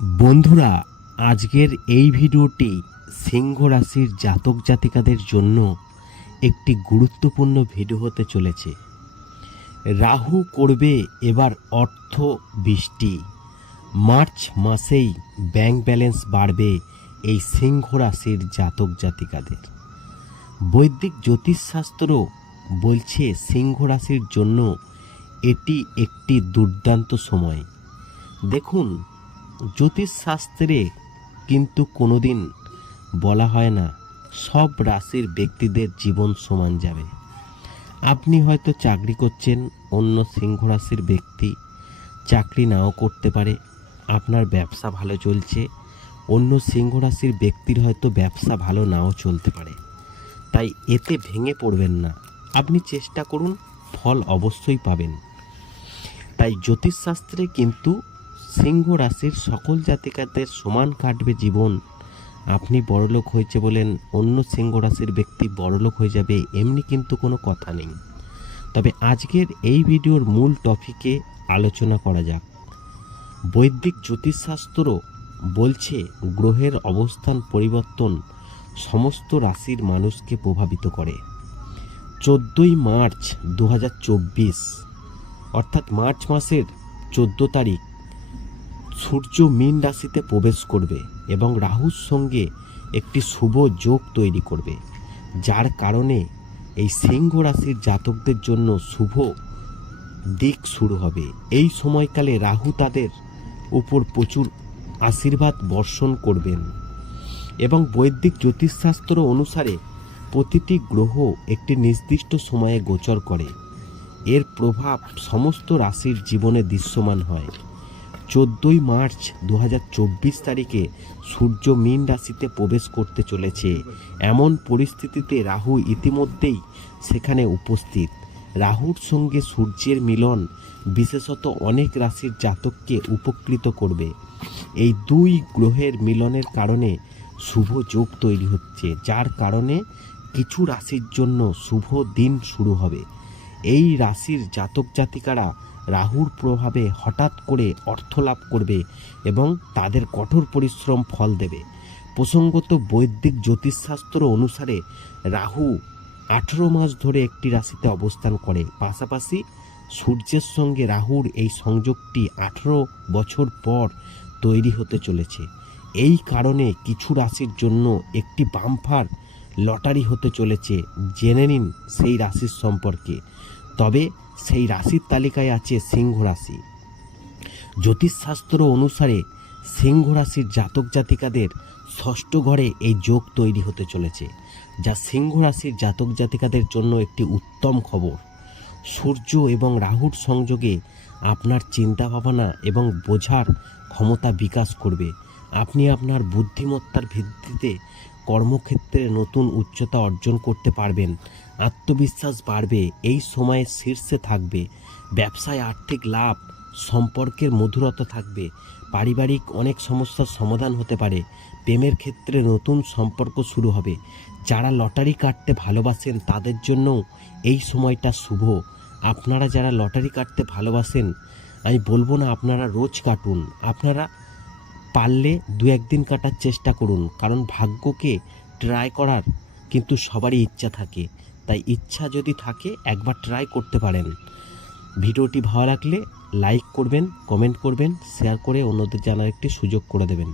বন্ধুরা, আজকের এই ভিডিওটি সিংহ রাশির জাতক জাতিকাদের জন্য একটি গুরুত্বপূর্ণ ভিডিও হতে চলেছে। রাহু করবে এবার অর্থ বৃষ্টি। মার্চ মাসেই ব্যাংক ব্যালেন্স বাড়বে এই সিংহ রাশির জাতক জাতিকাদের। বৈদিক জ্যোতিষশাস্ত্র বলছে সিংহ রাশির জন্য এটি একটি দুর্দান্ত সময়। দেখুন জ্যোতিষশাস্ত্রে কিন্তু কোনোদিন বলা হয় না, সব রাশির ব্যক্তিদের জীবন সমান যাবে। আপনি হয়তো চাকরি করছেন, অন্য সিংহ রাশির ব্যক্তি চাকরি নাও করতে পারে, আপনার ব্যবসা ভালো চলছে, অন্য সিংহ রাশির ব্যক্তির হয়তো ব্যবসা ভালো নাও চলতে পারে। তাই এতে ভেঙে পড়বেন না, আপনি চেষ্টা করুন, ফল অবশ্যই পাবেন। তাই জ্যোতিষশাস্ত্রে কিন্তু সিংহ রাশির সকল জাতিকাদের সমান কাটবে জীবন। আপনি বড়লোক হয়েছে বলেন, অন্য সিংহ রাশির ব্যক্তি বড়লোক হয়ে যাবে এমনি কিন্তু কোনো কথা নেই। তবে আজকের এই ভিডিওর মূল টপিকে আলোচনা করা যাক। বৈদিক জ্যোতিষশাস্ত্র বলছে, গ্রহের অবস্থান পরিবর্তন সমস্ত রাশির মানুষকে প্রভাবিত করে। চোদ্দোই মার্চ দু হাজার চব্বিশ, অর্থাৎ মার্চ মাসের চোদ্দ তারিখ সূর্য মীন রাশিতে প্রবেশ করবে এবং রাহুর সঙ্গে একটি শুভ যোগ তৈরি করবে, যার কারণে এই সিংহ রাশির জাতকদের জন্য শুভ দিক শুরু হবে। এই সময়কালে রাহু তাদের উপর প্রচুর আশীর্বাদ বর্ষণ করবেন এবং বৈদিক জ্যোতিষশাস্ত্র অনুসারে প্রতিটি গ্রহ একটি নির্দিষ্ট সময়ে গোচর করে। এর প্রভাব সমস্ত রাশির জীবনে দৃশ্যমান হয়। চোদ্দোই মার্চ দু হাজার চব্বিশ তারিখে সূর্য মীন রাশিতে প্রবেশ করতে চলেছে। এমন পরিস্থিতিতে রাহু ইতিমধ্যেই সেখানে উপস্থিত। রাহুর সঙ্গে সূর্যের মিলন বিশেষত অনেক রাশির জাতককে উপকৃত করবে। এই দুই গ্রহের মিলনের কারণে শুভ যোগ তৈরি হচ্ছে, যার কারণে কিছু রাশির জন্য শুভ দিন শুরু হবে। এই রাশির জাতক জাতিকারা রাহুর প্রভাবে হঠাৎ করে অর্থ লাভ করবে এবং তাদের কঠোর পরিশ্রম ফল দেবে। প্রসঙ্গত বৈদিক জ্যোতিষশাস্ত্র অনুসারে রাহু আঠেরো মাস ধরে একটি রাশিতে অবস্থান করে। পাশাপাশি সূর্যের সঙ্গে রাহুর এই সংযোগটি আঠেরো বছর পর তৈরি হতে চলেছে। এই কারণে কিছু রাশির জন্য একটি বাম্পার লটারি হতে চলেছে, জেনে নিন সেই রাশির সম্পর্কে। তবে সেই রাশির তালিকায় আছে সিংহ রাশি। জ্যোতিষশাস্ত্র অনুসারে সিংহ রাশির জাতক জাতিকাদের ষষ্ঠ ঘরে এই যোগ তৈরি হতে চলেছে, যা সিংহ রাশির জাতক জাতিকাদের জন্য একটি উত্তম খবর। সূর্য এবং রাহুর সংযোগে আপনার চিন্তা ভাবনা এবং বোঝার ক্ষমতা বিকাশ করবে। আপনি আপনার বুদ্ধিমত্তার ভিত্তিতে কর্মক্ষেত্রে নতুন উচ্চতা অর্জন করতে পারবেন। আত্মবিশ্বাস বাড়বে, এই সময়ে শীর্ষে থাকবে। ব্যবসায় আর্থিক লাভ, সম্পর্কের মধুরতা থাকবে। পারিবারিক অনেক সমস্যার সমাধান হতে পারে। প্রেমের ক্ষেত্রে নতুন সম্পর্ক শুরু হবে। যারা লটারি কাটতে ভালোবাসেন, তাদের জন্যও এই সময়টা শুভ। আপনারা যারা লটারি কাটতে ভালোবাসেন, আমি বলব না আপনারা রোজ কাটুন। আপনারা পারলে দু একদিন কাটার চেষ্টা করুন, কারণ ভাগ্যকে ট্রাই করার কিন্তু সবারই ইচ্ছা থাকে। তাই ইচ্ছা যদি থাকে, একবার ট্রাই করতে পারেন। ভিডিওটি ভালো লাগলে লাইক করবেন কমেন্ট করবেন শেয়ার করে অন্যদের জানার একটি সুযোগ করে দেবেন।